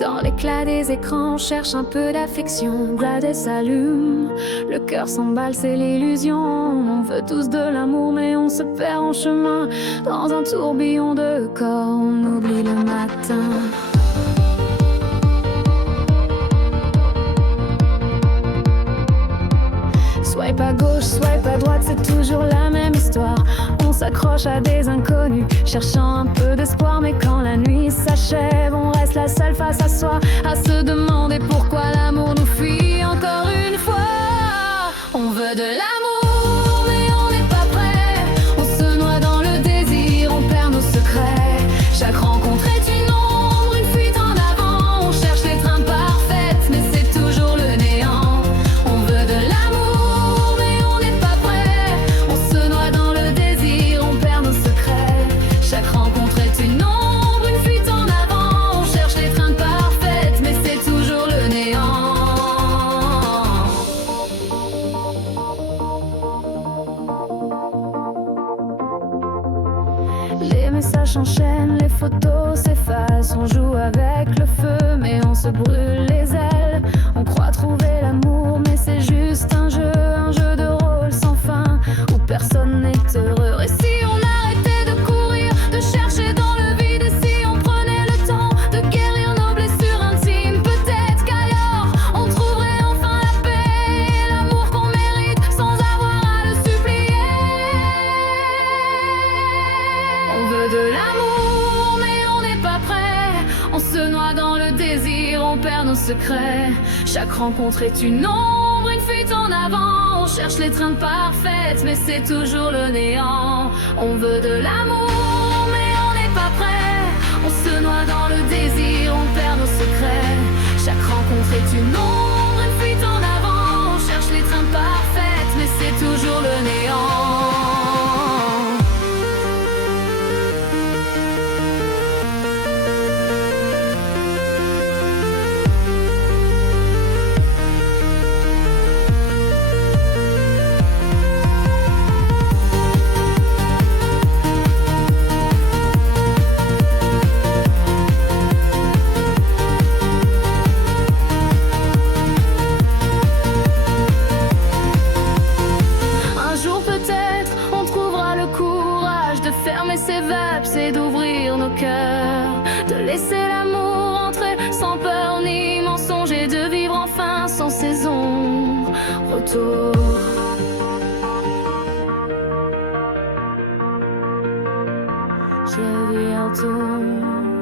Dans l'éclat des écrans, on cherche un peu d'affection. Gladys s'allume, le cœur s'emballe, c'est l'illusion. On veut tous de l'amour, mais on se perd en chemin. Dans un tourbillon de corps, on oublie le matin. Swipe à gauche, swipe à droite, c'est toujours la même histoire. On s'accroche à des inconnus, cherchant un peu d'espoir. Mais quand la nuit s'achève, on reste la seule face à soi, à se demander pourquoi l'amour nous fuit encore une fois. On veut de l'amour, mais on n'est pas prêt. On se noie dans le désir, on perd nos secrets. Chaque rencontre est une ombre, une fuite en avant. On cherche l'étreinte parfaite, mais c'est toujours le néant. On veut de l'amour, mais on n'est pas prêt. On se noie dans le désir, on perd nos secrets. Chaque rencontre est une ombre, une fuite en avant. On cherche l'étreinte parfaite, mais c'est toujours le néant. Les messages s'enchaînent, les photos s'effacent. On joue avec le feu, mais on se brûle les ailes. On croit trouver l'amour, mais c'est juste un jeu de rôle sans fin, où personne n'est heureux. Et si on arrêtait de courir, de chercher dans le vide, et si on prenait le temps de guérir nos blessures intimes, peut-être qu'alors on trouverait enfin la paix et l'amour qu'on mérite, sans avoir à le supplier. On veut de l'amour, mais on n'est pas prêt. On se noie dans le désir, on perd nos secrets. Chaque rencontre est une ombre, une fuite en avant. On cherche l'étreinte parfaite, mais c'est toujours le néant. On veut de l'amour, mais on n'est pas prêt. On se noie dans le désir, on perd nos secrets. Chaque rencontre est une ombre, une fuite en avant. On cherche l'étreinte parfaite, mais c'est toujours le néant. Fermer ses valves et d'ouvrir nos cœurs, de laisser l'amour entrer sans peur ni mensonge, et de vivre enfin sans saison retour. Je viens tout.